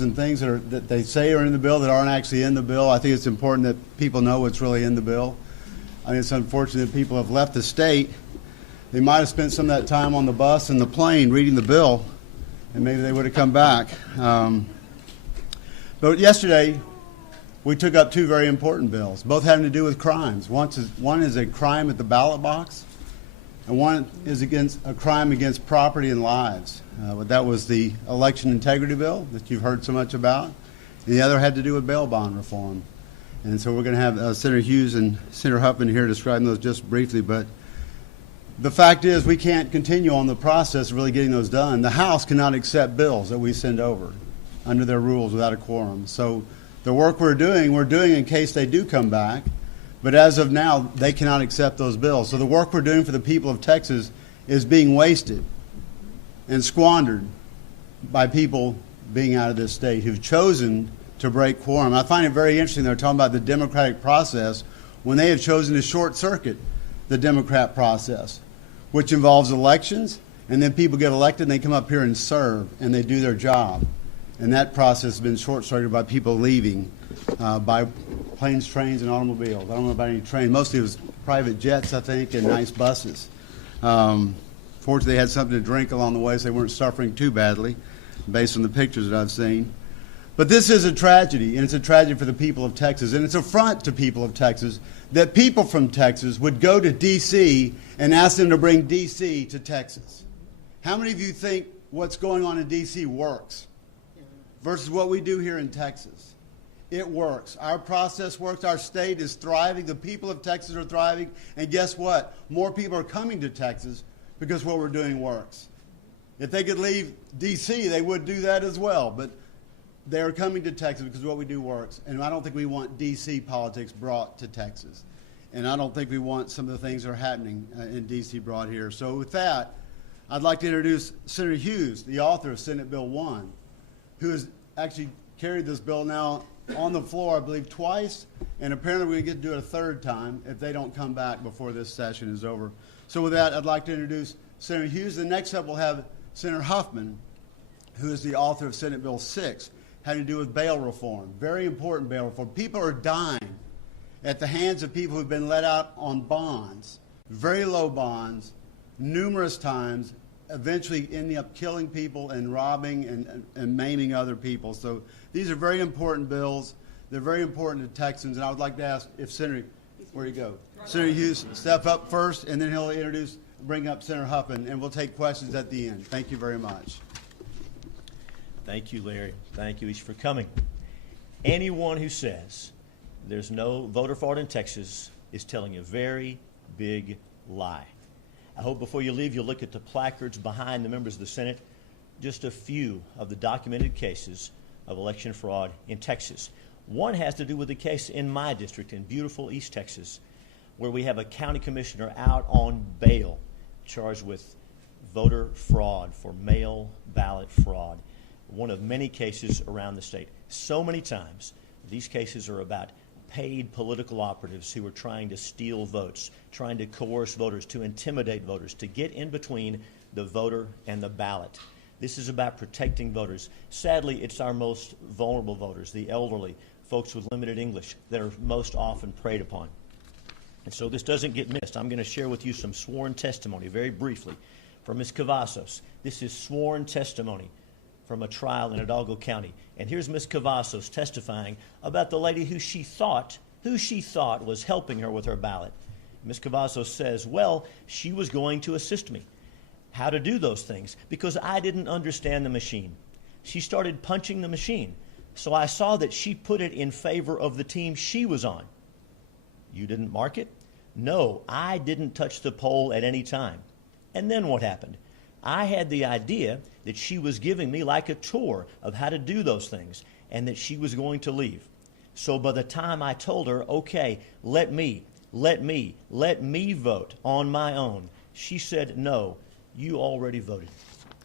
and things that they say are in the bill that aren't actually in the bill. I think it's important that people know what's really in the bill. I mean, it's unfortunate that people have left the state. They might have spent some of that time on the bus and the plane reading the bill, and maybe they would have come back. But yesterday, we took up two very important bills, both having to do with crimes. One is a crime at the ballot box, and one is a crime against property and lives. That was the election integrity bill that you've heard so much about. And the other had to do with bail bond reform. And so we're going to have Senator Hughes and Senator Huffman here describing those just briefly. But the fact is we can't continue on the process of really getting those done. The House cannot accept bills that we send over under their rules without a quorum. So the work we're doing in case they do come back. But as of now, they cannot accept those bills. So the work we're doing for the people of Texas is being wasted and squandered by people being out of this state who've chosen to break quorum. I find it very interesting they're talking about the democratic process when they have chosen to short circuit the Democrat process, which involves elections, and then people get elected and they come up here and serve and they do their job. And that process has been short-circuited by people leaving by planes, trains, and automobiles. I don't know about any train. Mostly it was private jets, I think, and nice buses. Fortunately, they had something to drink along the way, so they weren't suffering too badly, based on the pictures that I've seen. But this is a tragedy, and it's a tragedy for the people of Texas. And it's an affront to people of Texas that people from Texas would go to D.C. and ask them to bring D.C. to Texas. How many of you think what's going on in D.C. works versus what we do here in Texas? It works. Our process works. Our state is thriving. The people of Texas are thriving. And guess what? More people are coming to Texas because what we're doing works. If they could leave D.C., they would do that as well. But they are coming to Texas because what we do works. And I don't think we want D.C. politics brought to Texas. And I don't think we want some of the things that are happening in D.C. brought here. So with that, I'd like to introduce Senator Hughes, the author of Senate Bill 1, who has actually carried this bill now on the floor, I believe, twice. And apparently we're going to get to do it a third time if they don't come back before this session is over. So with that, I'd like to introduce Senator Hughes. The next up we'll have Senator Huffman, who is the author of Senate Bill 6, having to do with bail reform. Very important bail reform. People are dying at the hands of people who've been let out on bonds, very low bonds, numerous times, eventually ending up killing people and robbing and maiming other people. So these are very important bills. They're very important to Texans. And I would like to ask if Senator, where do you go? Senator Hughes, step up first, and then he'll bring up Senator Huffman, and we'll take questions at the end. Thank you very much. Thank you, Larry. Thank you each for coming. Anyone who says there's no voter fraud in Texas is telling a very big lie. I hope before you leave you'll look at the placards behind the members of the Senate, just a few of the documented cases of election fraud in Texas. One has to do with the case in my district in beautiful East Texas, where we have a county commissioner out on bail charged with voter fraud for mail ballot fraud. One of many cases around the state. So many times these cases are about paid political operatives who are trying to steal votes, trying to coerce voters, to intimidate voters, to get in between the voter and the ballot. This is about protecting voters. Sadly, it's our most vulnerable voters, the elderly, folks with limited English, that are most often preyed upon. And so this doesn't get missed. I'm going to share with you some sworn testimony very briefly from Ms. Cavazos. This is sworn testimony from a trial in Hidalgo County. And here's Ms. Cavazos testifying about the lady who she thought was helping her with her ballot. Ms. Cavazos says, well, she was going to assist me. How to do those things? Because I didn't understand the machine. She started punching the machine. So I saw that she put it in favor of the team she was on. You didn't mark it? No, I didn't touch the poll at any time. And then what happened? I had the idea that she was giving me like a tour of how to do those things and that she was going to leave. So by the time I told her, okay, let me vote on my own, she said, no, you already voted.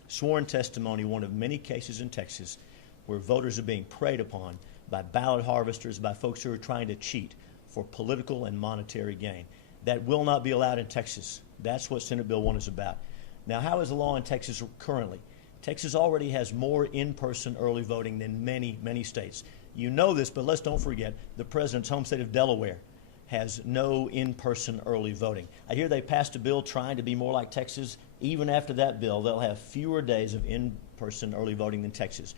Sworn testimony, one of many cases in Texas where voters are being preyed upon by ballot harvesters, by folks who are trying to cheat for political and monetary gain. That will not be allowed in Texas. That's what Senate Bill 1 is about. Now, how is the law in Texas currently? Texas already has more in-person early voting than many, many states. You know this, but let's don't forget the president's home state of Delaware has no in-person early voting. I hear they passed a bill trying to be more like Texas. Even after that bill, they'll have fewer days of in-person early voting than Texas.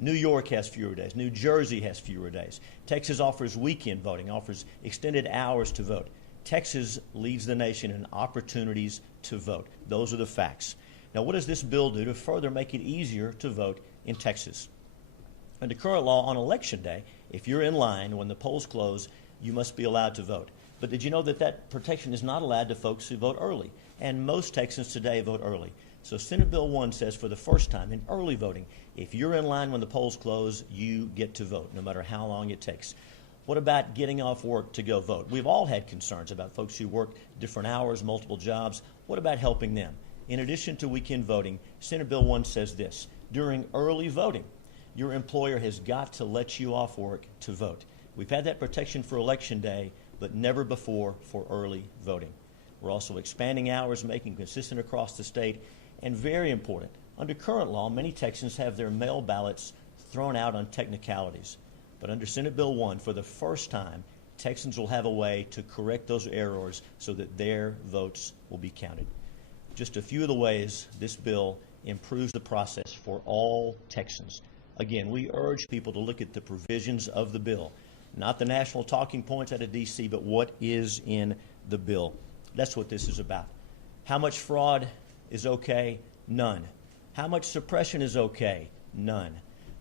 New York has fewer days. New Jersey has fewer days. Texas offers weekend voting, offers extended hours to vote. Texas leads the nation in opportunities to vote. Those are the facts. Now, what does this bill do to further make it easier to vote in Texas? Under current law, on Election Day, if you're in line when the polls close, you must be allowed to vote. But did you know that that protection is not allowed to folks who vote early? And most Texans today vote early. So Senate Bill 1 says for the first time in early voting, if you're in line when the polls close, you get to vote, no matter how long it takes. What about getting off work to go vote? We've all had concerns about folks who work different hours, multiple jobs. What about helping them? In addition to weekend voting, Senate Bill 1 says this: during early voting, your employer has got to let you off work to vote. We've had that protection for Election Day, but never before for early voting. We're also expanding hours, making consistent across the state, and very important, under current law, many Texans have their mail ballots thrown out on technicalities. But under Senate Bill 1, for the first time, Texans will have a way to correct those errors so that their votes will be counted. Just a few of the ways this bill improves the process for all Texans. Again, we urge people to look at the provisions of the bill, not the national talking points out of D.C., but what is in the bill. That's what this is about. How much fraud is okay? None. How much suppression is okay? None.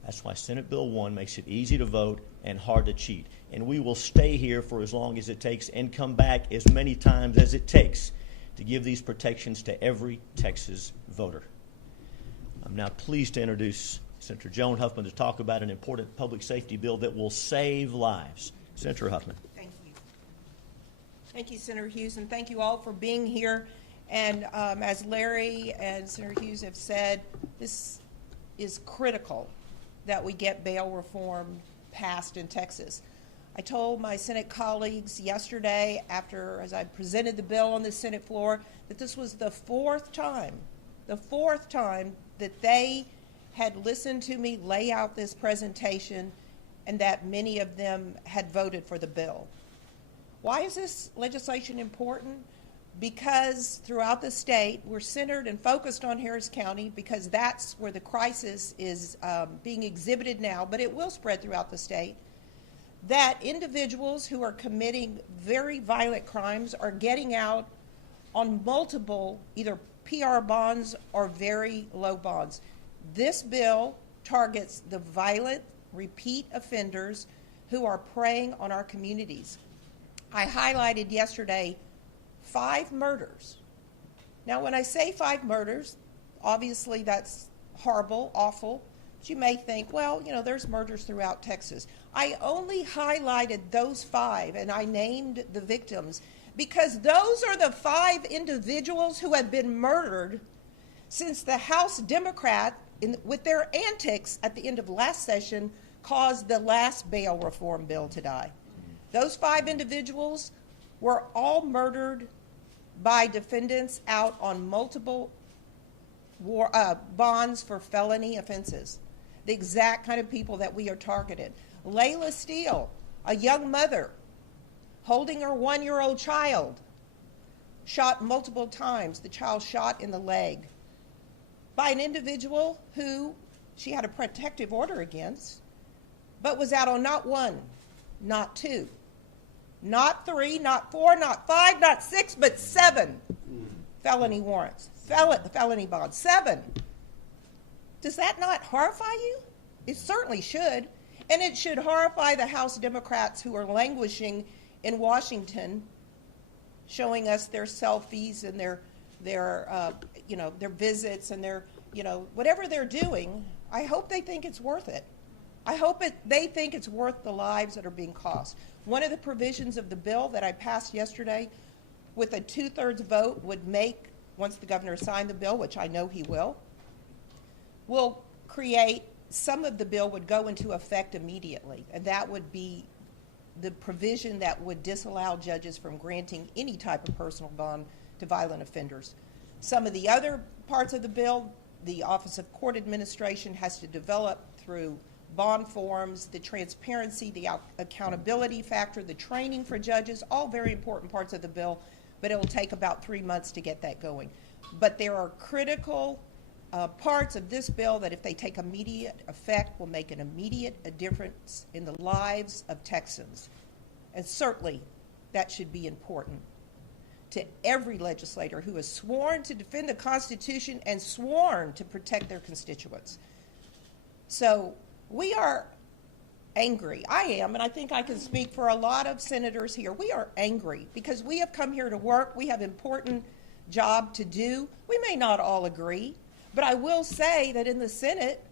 That's why Senate Bill 1 makes it easy to vote and hard to cheat. And we will stay here for as long as it takes and come back as many times as it takes to give these protections to every Texas voter. I'm now pleased to introduce Senator Joan Huffman to talk about an important public safety bill that will save lives. Senator Huffman. Thank you. Thank you, Senator Hughes, and thank you all for being here. And as Larry and Senator Hughes have said, this is critical that we get bail reform passed in Texas. I told my Senate colleagues yesterday, as I presented the bill on the Senate floor, that this was the fourth time that they had listened to me lay out this presentation and that many of them had voted for the bill. Why is this legislation important? Because throughout the state, we're centered and focused on Harris County because that's where the crisis is being exhibited now, but it will spread throughout the state, that individuals who are committing very violent crimes are getting out on multiple either PR bonds or very low bonds. This bill targets the violent, repeat offenders who are preying on our communities. I highlighted yesterday 5 murders. Now, when I say 5 murders, obviously that's horrible, awful. But you may think, well, you know, there's murders throughout Texas. I only highlighted those 5 and I named the victims because those are the 5 individuals who have been murdered since the House Democrat, with their antics at the end of last session, caused the last bail reform bill to die. Those 5 individuals were all murdered by defendants out on multiple bonds for felony offenses. The exact kind of people that we are targeted. Layla Steele, a young mother holding her 1-year-old child, shot multiple times. The child shot in the leg by an individual who she had a protective order against, but was out on not 1, not 2, not 3, not 4, not 5, not 6, but 7 felony warrants, felony bonds, 7. Does that not horrify you? It certainly should. And it should horrify the House Democrats who are languishing in Washington, showing us their selfies and their visits and their, whatever they're doing. I hope they think it's worth it. I hope they think it's worth the lives that are being cost. One of the provisions of the bill that I passed yesterday with a 2/3 vote would make, once the governor signed the bill, which I know he will create, some of the bill would go into effect immediately, and that would be the provision that would disallow judges from granting any type of personal bond to violent offenders. Some of the other parts of the bill the Office of Court Administration has to develop through bond forms, the transparency, the accountability factor, the training for judges, all very important parts of the bill, but it will take about 3 months to get that going. But there are critical parts of this bill that if they take immediate effect will make an immediate difference in the lives of Texans. And certainly that should be important to every legislator who has sworn to defend the Constitution and sworn to protect their constituents. So we are angry. I am, and I think I can speak for a lot of senators here. We are angry because we have come here to work. We have an important job to do. We may not all agree, but I will say that in the Senate,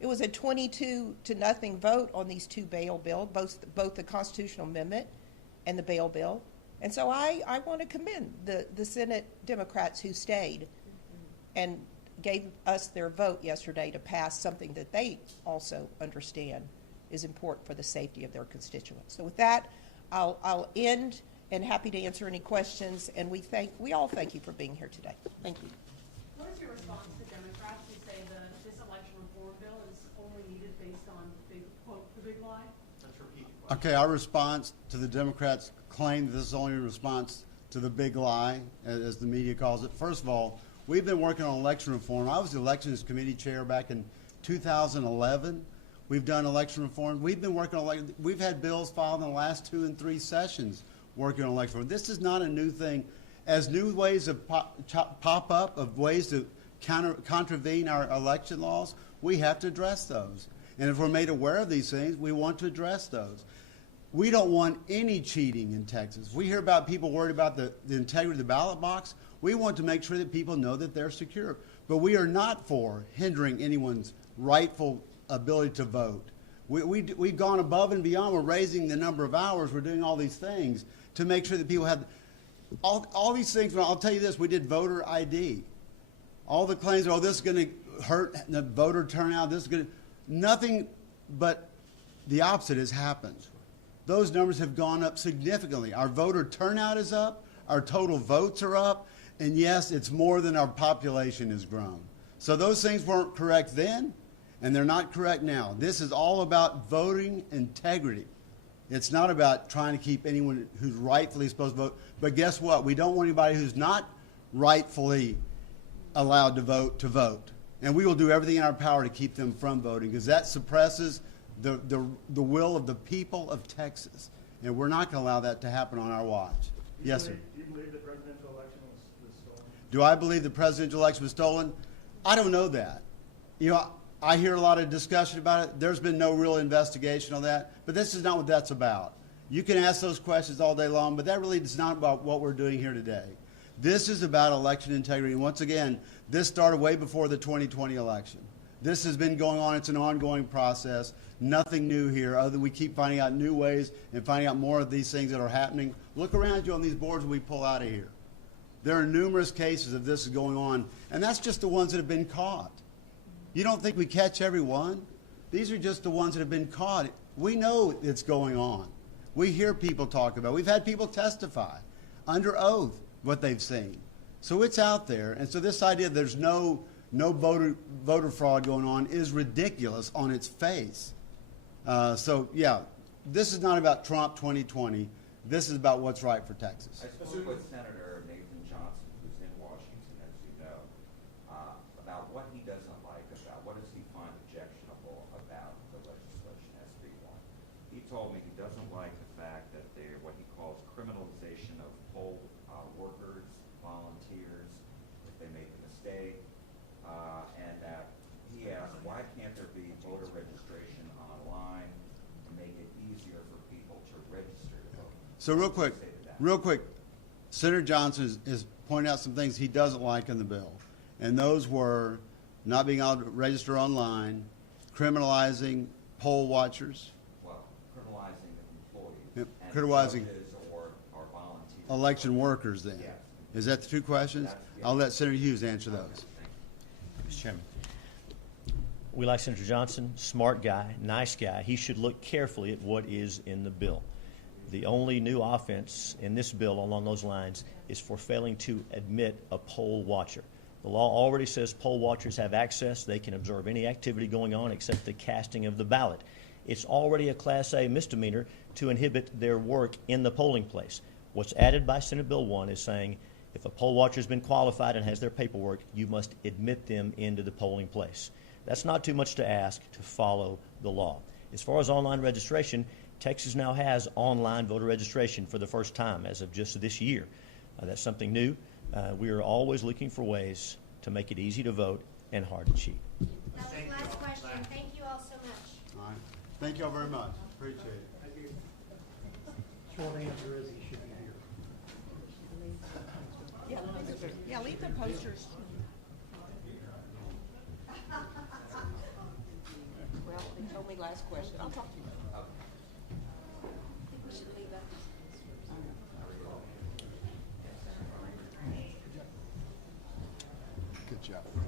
it was a 22-0 vote on these two bail bills, both the constitutional amendment and the bail bill. And so I want to commend the Senate Democrats who stayed and gave us their vote yesterday to pass something that they also understand is important for the safety of their constituents. So with that, I'll end and happy to answer any questions. And we all thank you for being here today. Thank you. What is your response to Democrats who say this election reform bill is only needed based on the big lie? Okay, our response to the Democrats' claim that this is only a response to the big lie, as the media calls it. First of all, we've been working on election reform. I was the Elections Committee chair back in 2011. We've done election reform. We've been working on we've had bills filed in the last 2 and 3 sessions working on election reform. This is not a new thing. As new ways of pop up of ways to contravene our election laws, we have to address those. And if we're made aware of these things, we want to address those. We don't want any cheating in Texas. We hear about people worried about the integrity of the ballot box. We want to make sure that people know that they're secure. But we are not for hindering anyone's rightful ability to vote. We've gone above and beyond. We're raising the number of hours. We're doing all these things to make sure that people have all these things. Well, I'll tell you this. We did voter ID. All the claims, oh, this is going to hurt the voter turnout. This is going to... Nothing but the opposite has happened. Those numbers have gone up significantly. Our voter turnout is up. Our total votes are up. And yes, it's more than our population has grown. So those things weren't correct then, and they're not correct now. This is all about voting integrity. It's not about trying to keep anyone who's rightfully supposed to vote. But guess what? We don't want anybody who's not rightfully allowed to vote to vote. And we will do everything in our power to keep them from voting, because that suppresses the will of the people of Texas. And we're not going to allow that to happen on our watch. Yes, sir. Do you believe the presidential election was stolen? Do I believe the presidential election was stolen? I don't know that. You know, I hear a lot of discussion about it. There's been no real investigation on that. But this is not what that's about. You can ask those questions all day long, but that really is not about what we're doing here today. This is about election integrity. And once again, this started way before the 2020 election. This has been going on. It's an ongoing process. Nothing new here other than we keep finding out new ways and finding out more of these things that are happening. Look around you on these boards we pull out of here. There are numerous cases of this going on, and that's just the ones that have been caught. You don't think we catch every one? These are just the ones that have been caught. We know it's going on. We hear people talk about it. We've had people testify under oath what they've seen. So it's out there. And so this idea that there's no voter fraud going on is ridiculous on its face. So, yeah, this is not about Trump 2020. This is about what's right for Texas. I spoke with Senator Nathan Johnson, who's in Washington, as you know, about what he doesn't like about, what does he find objectionable about the legislation, SB 1. He told me he doesn't like the fact that they're what he calls criminalization of poll workers, volunteers, if they make a mistake, and that he asked, why can't there be voter registration online to make it easier for people to register to vote? So real quick, Senator Johnson is pointing out some things he doesn't like in the bill. And those were not being able to register online, criminalizing poll watchers. Well, criminalizing employees. Yep, and criminalizing judges or volunteers. election workers then. Yes. Is that the two questions? Yes. I'll let Senator Hughes answer those. Mr. Chairman, we like Senator Johnson, smart guy, nice guy. He should look carefully at what is in the bill. The only new offense in this bill along those lines is for failing to admit a poll watcher. The law already says poll watchers have access. They can observe any activity going on except the casting of the ballot. It's already a Class A misdemeanor to inhibit their work in the polling place. What's added by Senate Bill 1 is saying if a poll watcher has been qualified and has their paperwork, you must admit them into the polling place. That's not too much to ask to follow the law. As far as online registration, Texas now has online voter registration for the first time as of just this year. That's something new. We are always looking for ways to make it easy to vote and hard to cheat. That was the last question. Thank you all so much. All right. Thank you all very much. Appreciate it. Short answer is he should be here. Yeah, leave the posters. Well, they told me last question. I'll talk to you. Good job.